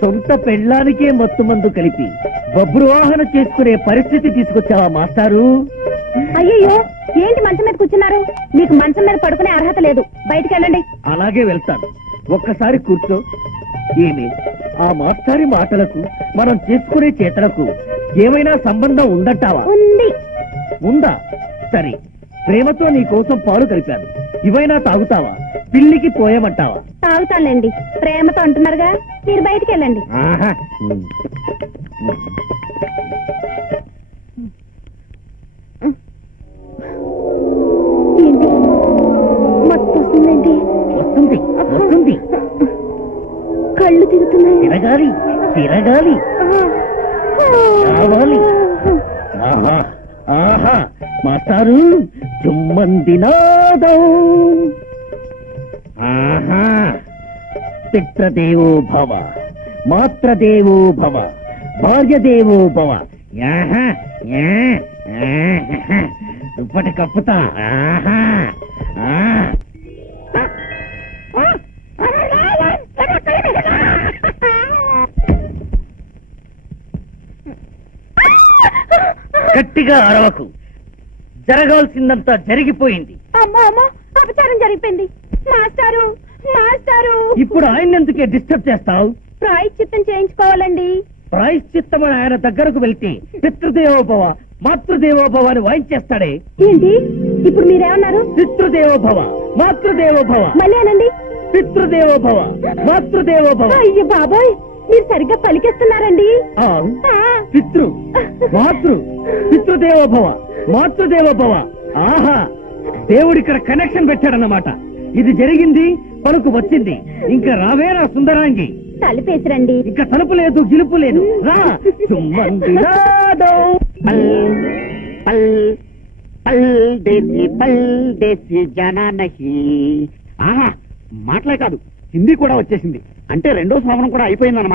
సొంత పెళ్ళానికే మత్తు మందు కలిపి బబ్రువాహన చేసుకునే పరిస్థితి తీసుకొచ్చావా మాస్టారు? అయ్యో, ఏంటి మంచం మీద కూర్చున్నారు? మీకు మంచం మీద పడుకునే అర్హత లేదు, బయటికి వెళ్ళండి. అలాగే వెళ్తాను, ఒక్కసారి కూర్చో. ఏమి ఆ మాస్టారి మాటలకు మనం చేసుకునే చేతలకు ఏమైనా సంబంధం ఉందంటావా? ఉంది. ఉందా? సరే, ప్రేమతో నీ కోసం పాలు కలిపాను, ఇవైనా తాగుతావా? పిల్లికి పోయమంటావా? తాగుతానులేండి, ప్రేమతో అంటున్నారుగా, మీరు బయటికి వెళ్ళండి. ఏంటి మత్తు వస్తుందేంటి? వస్తుంది వస్తుంది, కళ్ళు తిరుగుతున్నాయి. తిరగాలి తిరగాలి, కావాలి. ఆహా ఆహా, మాస్టారు జుమ్మందినాదం. ఆహా, పితృదేవో భవ, మాతృదేవో భవ, భార్యదేవో భవ. దుప్పటి కప్పుతా. గట్టిగా అరవకు, జరగాల్సిందంతా జరిగిపోయింది. అమ్మా అమ్మా, అపచారం జరిగిపోయింది. మాస్టారు మాస్టారు, ఇప్పుడు ఆయన ఎందుకే డిస్టర్బ్ చేస్తావు? ప్రాయశ్చిత్తం చేయించుకోవాలండి. ప్రాయశ్చిత్తమని ఆయన దగ్గరకు వెళ్తే పితృదేవోభవ మాతృదేవోభవ అని వాయించేస్తాడే. ఏంటి ఇప్పుడు మీరేమన్నారు? పితృదేవోభవ మాతృదేవోభవ. మళ్ళీ అనండి. పితృదేవోభవ మాతృదేవోభవ. అయ్యో బాబాయ్, మీరు సరిగ్గా పలికేస్తున్నారండి. పితృ మాతృ పితృదేవోభవ మాతృదేవోభవ. ఆహా, దేవుడిక్కడ కనెక్షన్ పెట్టాడన్నమాట. ఇది జరిగింది, పలుకు వచ్చింది. ఇంకా రావేరా సుందరాంగి? తలుపేసిరండి. ఇంకా తలుపు లేదు, గిలుపు లేదు. రా. ఆహా, మాటలే కాదు, హిందీ కూడా వచ్చేసింది. అంటే రెండో శ్రావణం కూడా అయిపోయిందన్నమాట.